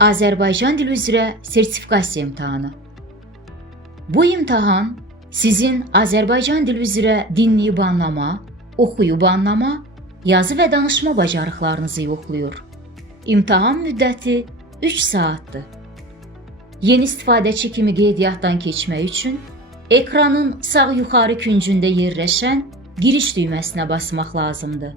Azərbaycan dili üzrə sertifikasiya imtahanı. Bu imtahan sizin Azərbaycan dili üzrə dinləyib anlama, oxuyub anlama, yazı və danışma bacarıqlarınızı yoxlayır. İmtahan müddəti 3 saatdır. Yeni istifadəçi kimi qeydiyyatdan keçmək üçün ekranın sağ yuxarı küncündə yerləşən giriş düyməsinə basmaq lazımdır.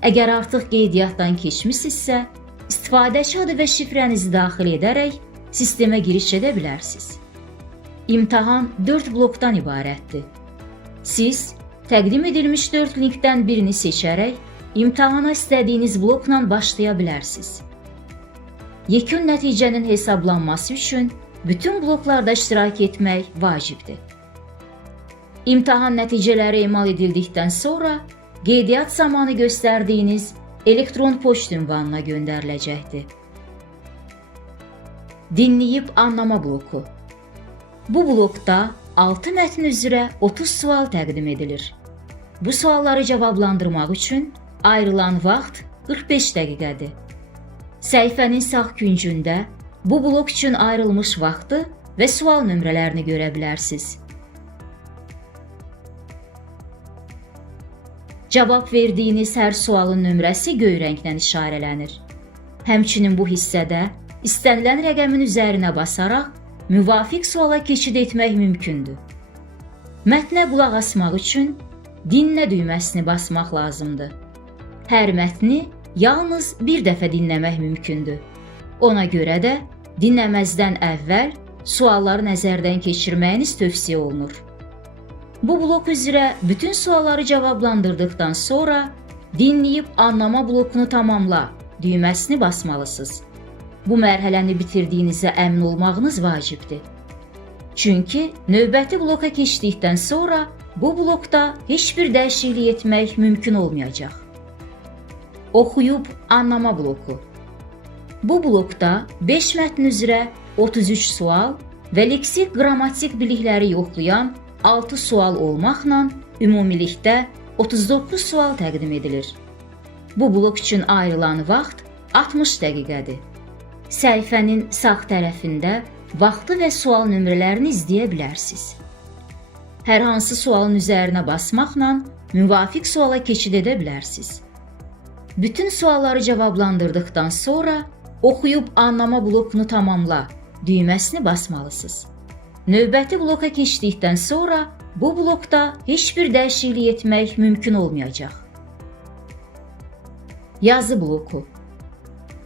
Əgər artıq qeydiyyatdan keçmisinizsə, istifadəçi adı və şifrənizi daxil edərək sistemə giriş edə bilərsiniz. İmtahan 4 blokdan ibarətdir. Siz təqdim edilmiş 4 linkdən birini seçərək imtahana istədiyiniz blokla başlaya bilərsiniz. Yekun nəticənin hesablanması üçün bütün bloklarda iştirak etmək vacibdir. İmtahan nəticələri emal edildikdən sonra qeydiyyat zamanı göstərdiyiniz elektron poçt ünvanına göndəriləcəkdir. Dinləyib anlama bloku. Bu blokda 6 mətn üzrə 30 sual təqdim edilir. Bu sualları cavablandırmaq üçün ayrılan vaxt 45 dəqiqədir. Səhifənin sağ küncündə bu blok üçün ayrılmış vaxtı və sual nömrələrini görə bilərsiniz. Cavab verdiyiniz hər sualın nömrəsi göy rənglə işarələnir. Həmçinin bu hissədə istənilən rəqəmin üzərinə basaraq müvafiq suala keçid etmək mümkündür. Mətnə qulaq asmaq üçün dinlə düyməsini basmaq lazımdır. Hər mətni yalnız bir dəfə dinləmək mümkündür. Ona görə də dinləməzdən əvvəl sualları nəzərdən keçirməyiniz tövsiyə olunur. Bu blok üzrə bütün sualları cavablandırdıqdan sonra dinləyib anlama blokunu tamamla düyməsini basmalısınız. Bu mərhələni bitirdiyinizə əmin olmağınız vacibdir. Çünki növbəti bloka keçdikdən sonra bu blokda heç bir dəyişiklik etmək mümkün olmayacaq. Oxuyub anlama bloku. Bu blokda 5 mətn üzrə 33 sual və leksik qrammatik bilikləri yoxlayan 6 sual olmaqla ümumilikdə 39 sual təqdim edilir. Bu blok üçün ayrılan vaxt 60 dəqiqədir. Səhifənin sağ tərəfində vaxtı və sual nömrələrini izləyə bilərsiniz. Hər hansı sualın üzərinə basmaqla müvafiq suala keçid edə bilərsiniz. Bütün sualları cavablandırdıqdan sonra oxuyub anlama blokunu tamamla düyməsini basmalısınız. Növbəti bloka keçdikdən sonra bu blokda heç bir dəyişiklik etmək mümkün olmayacaq. Yazı bloku.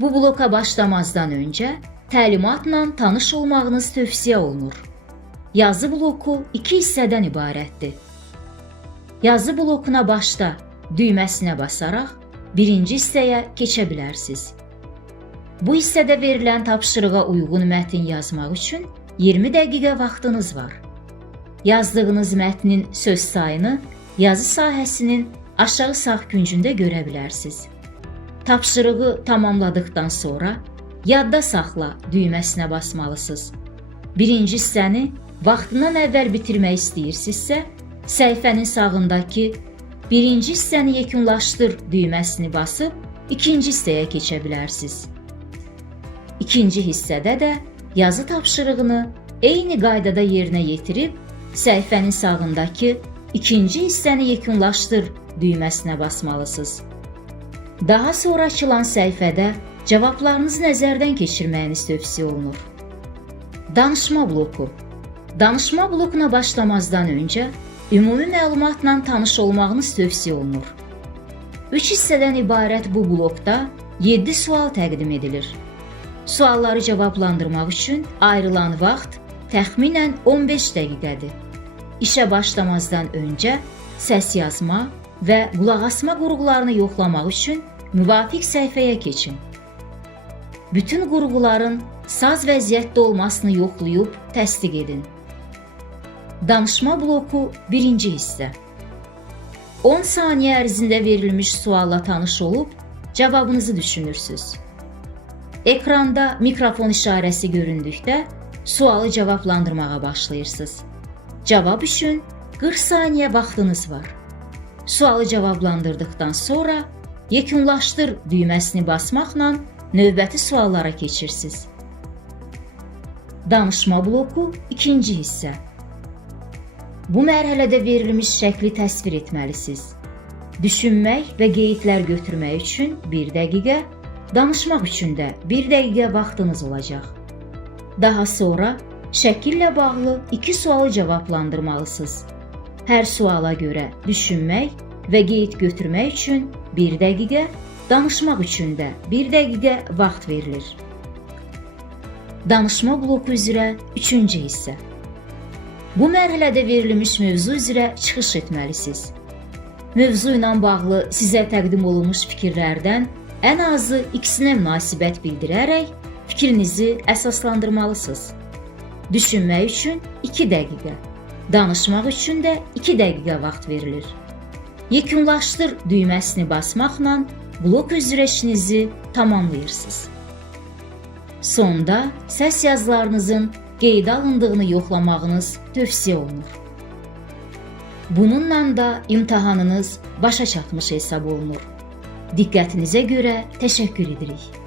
Bu bloka başlamazdan öncə təlimatla tanış olmağınız tövsiyə olunur. Yazı bloku 2 hissədən ibarətdir. Yazı blokuna başla düyməsinə basaraq birinci hissəyə keçə bilərsiniz. Bu hissədə verilən tapşırığa uyğun mətn yazmaq üçün 20 dəqiqə vaxtınız var. Yazdığınız mətnin söz sayını yazı sahəsinin aşağı sağ küncündə görə bilərsiniz. Tapşırığı tamamladıqdan sonra yadda saxla düyməsinə basmalısınız. Birinci hissəni vaxtından əvvəl bitirmək istəyirsinizsə, səhifənin sağındakı birinci hissəni yekunlaşdır düyməsini basıb ikinci hissəyə keçə bilərsiniz. İkinci hissədə də yazı tapşırığını eyni qaydada yerinə yetirib səhifənin sağındakı ikinci hissəni yekunlaşdır düyməsinə basmalısınız. Daha sonra açılan səhifədə cavablarınızı nəzərdən keçirməyiniz tövsiyə olunur. Danışma bloku. Danışma blokuna başlamazdan öncə ümumi məlumatla tanış olmağınız tövsiyə olunur. 3 hissədən ibarət bu blokda 7 sual təqdim edilir. Sualları cavablandırmaq üçün ayrılan vaxt təxminən 15 dəqiqədir. İşə başlamazdan öncə səs yazma və qulaqasma qurğularını yoxlamaq üçün müvafiq səhifəyə keçin. Bütün qurğuların saz vəziyyətdə olmasını yoxlayıb təsdiq edin. Danışma bloku 1-ci hissə. 10 saniyə ərzində verilmiş sualla tanış olub cavabınızı düşünürsünüz. Ekranda mikrofon işarəsi göründükdə sualı cavablandırmağa başlayırsınız. Cavab üçün 40 saniyə vaxtınız var. Sualı cavablandırdıqdan sonra yekunlaşdır düyməsini basmaqla növbəti suallara keçirsiniz. Danışma bloku 2-ci hissə. Bu mərhələdə verilmiş şəkli təsvir etməlisiniz. Düşünmək və qeydlər götürmək üçün 1 dəqiqə, danışmaq üçün də 1 dəqiqə vaxtınız olacaq. Daha sonra şəkillə bağlı 2 sualı cavablandırmalısınız. Hər suala görə düşünmək və qeyd götürmək üçün 1 dəqiqə, danışmaq üçün də 1 dəqiqə vaxt verilir. Danışma bloku üzrə 3-cü hissə. Bu mərhələdə verilmiş mövzu üzrə çıxış etməlisiniz. Mövzu ilə bağlı sizə təqdim olunmuş fikirlərdən ən azı ikisinə münasibət bildirərək fikrinizi əsaslandırmalısınız. Düşünmək üçün 2 dəqiqə, danışmaq üçün də 2 dəqiqə vaxt verilir. Yekunlaşdır düyməsini basmaqla blok üzrə işinizi tamamlayırsınız. Sonda səs yazılarınızın qeydə alındığını yoxlamağınız tövsiyə olunur. Bununla da imtahanınız başa çatmış hesab olunur. Diqqətinizə görə təşəkkür edirik.